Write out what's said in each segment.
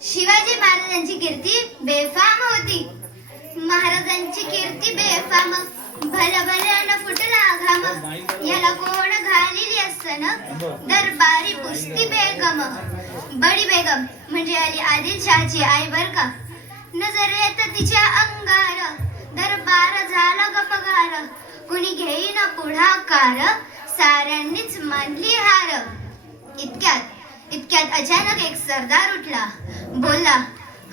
शिवाजी महाराजांची कीर्ती बेफाम होती. महाराजांची कीर्ती बेफाम, भल भल्यानं फुटला घाम. याला कोण घालीली असन, दरबारी पुसती बेगम. बडी बेगम म्हणजे अली आदिलशहाची आई बर का. नजर येत तिच्या अंगार, दरबार झाला गपगार. कुणी घेईन पुढाकार, साऱ्यांनीच मानली हार. इतक्यात अचानक एक सरदार उठला, बोलला,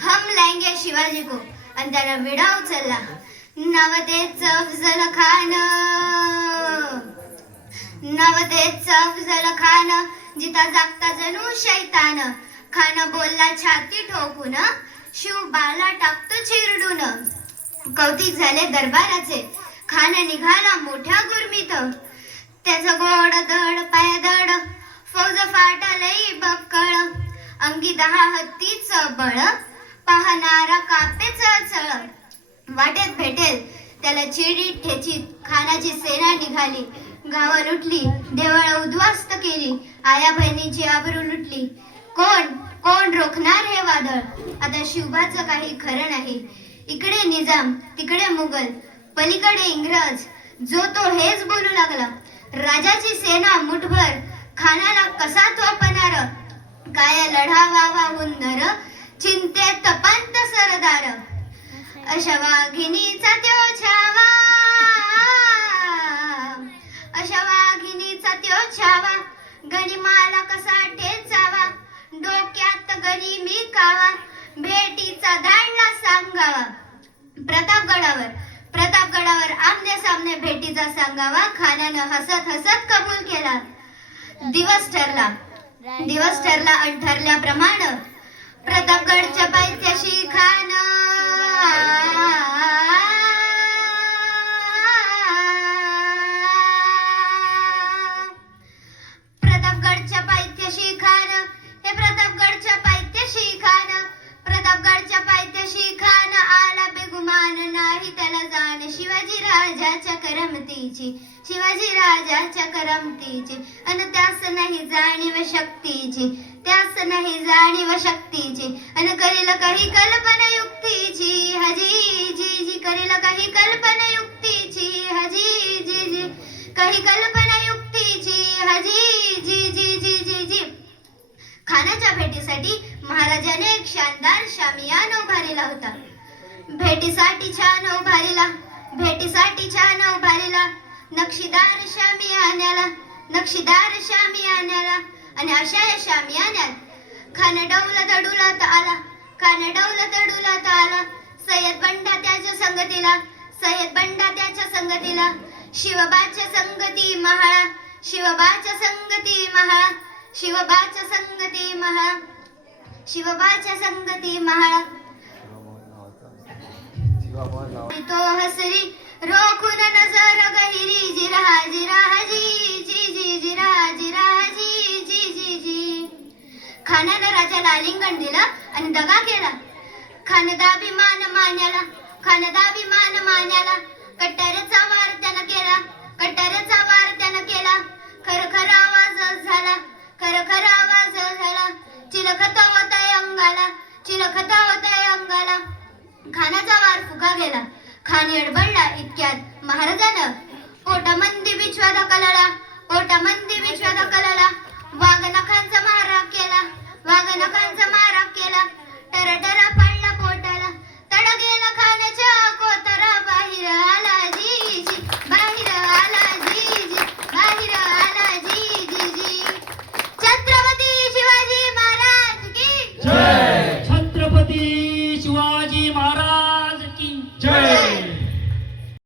हम लाएंगे शिवाजी को. आणि त्याला विडा उचलला. नवतेच अफजल खान, नवतेच अफजल खान, जिता जागता जणू शैतान. खान बोलला छाती ठोकून, शिवबाला टाकतो चिरडून. कौतिक झाले दरबाराचे. खान निघाला मोठ्या गुरमीत. त्याचं गोड दड पायदड, फौज फाटलई बक्कळ. अंगी 10 हत्तीचं बळ, पाहणारा कापे चळचळ. वाटेत भेटेल त्याला चिडीत ठेचीत खानाची सेना निघाली. गावं लुटली, देवळं उद्ध्वस्त केली, आया बहिणीची आबरू लुटली. कोण रोखणार हे वादळ. आता शिवबाचं काही खरं नाही. इकडे निजाम, तिकडे मुघल, पलीकडे इंग्रज. जो तो हेच बोलू लागला. राजाची सेना मुठभर, खानाला कसा थोपणार. काय लढावा हुंदर, चिंतेत पंत सरदार. अशा वाघिणीचा त्यो छावा, अशा वाघिणीचा त्यो छावा. गनिमाला कसा ठेचावा, डोक्यात गणी मी कावा. भेटीचा धाडला सांगावा. प्रतापगडावर आमने सामने भेटीचा सांगावा. खानानं हसत हसत कबूल केला. दिवस ठरला आणि ठरल्याप्रमाणे प्रतापगडच्या पायथ्याशी खान प्रतापगडच्या पायथ्याशी खान आला बेगुमान नाही त्याला जाण. शिवाजी राजाच्या करमतीची अन त्यास नाही जाणीव शक्तीची. अन करील काही कल्पना युक्तीची. हजी जी करील काही कल्पना युक्तीची. हजी जी काही कल्पना युक्तीची. हजी जी. खानाच्या भेटीसाठी महाराजाने एक शानदार शामियाना उभारला होता. भेटीसाठी छान उभारला नक्षीदार शामियान्याला. आणि अशा या शामियान्यात खान डौल दडुलात आला. सय्यद बंडा त्याच्या संगतीला. शिवबाच्या संगती महाळा. तो हसरी रोखून नजर गहिरी. जिरा जी. खानानं राजाला आलिंगन दिलं आणि दगा केला. खानदाभिमान मान्याला. कट्यारेचा वार त्यानं केला. खर आवाज झाला. चिलखता होता अंगाला. खानाचा वार फुका गेला. खान एडबडला. इतक्यात महाराजानं पोटामंदी बिछवा कलला. वाघनखांचा मारा केला.